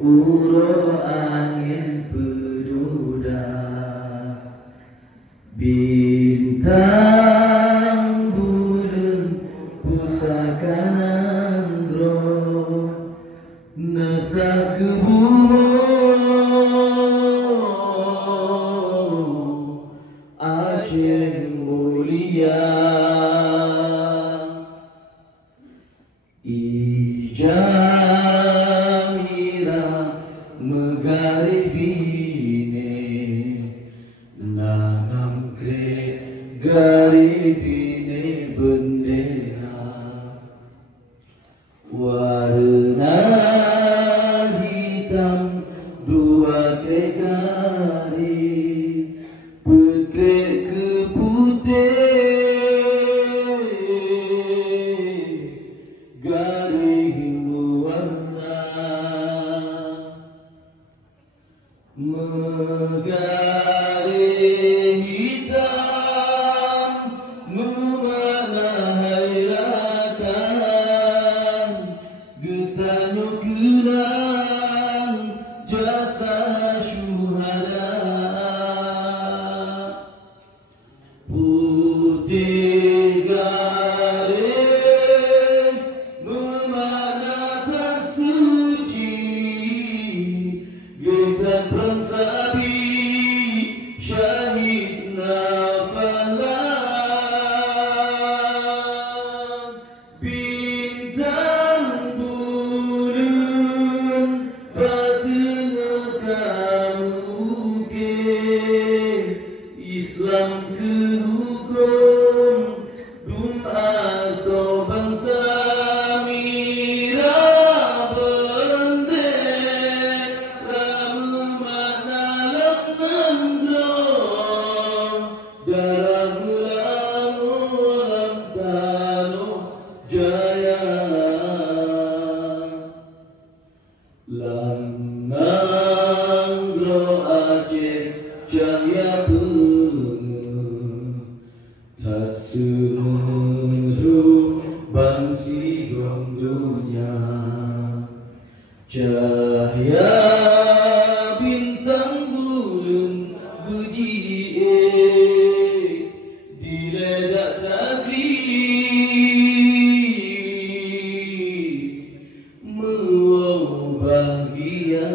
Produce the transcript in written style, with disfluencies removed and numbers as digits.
Uro angin berduda, bintang bulan pusaka nanggro, nasa kebumo Aceh mulia. Ijamira megarib bine nanam kre garib bine bendera warna hitam dua kre garib putih ke putih garing warna megaring hitam memana hairatan getano kenang jasa syuhada putih garing memana suci getan perangsabi syahid nafalan bintang bulan batengah kamukir Islam ke hukum dum aso bangsa mira bendera memana laknandro darah ulang tanah jaya Lanangro Aceh jaya tak seluruh bangsi gondonya cahaya bintang bulan berdiri di ledak taklid mewah bahagia.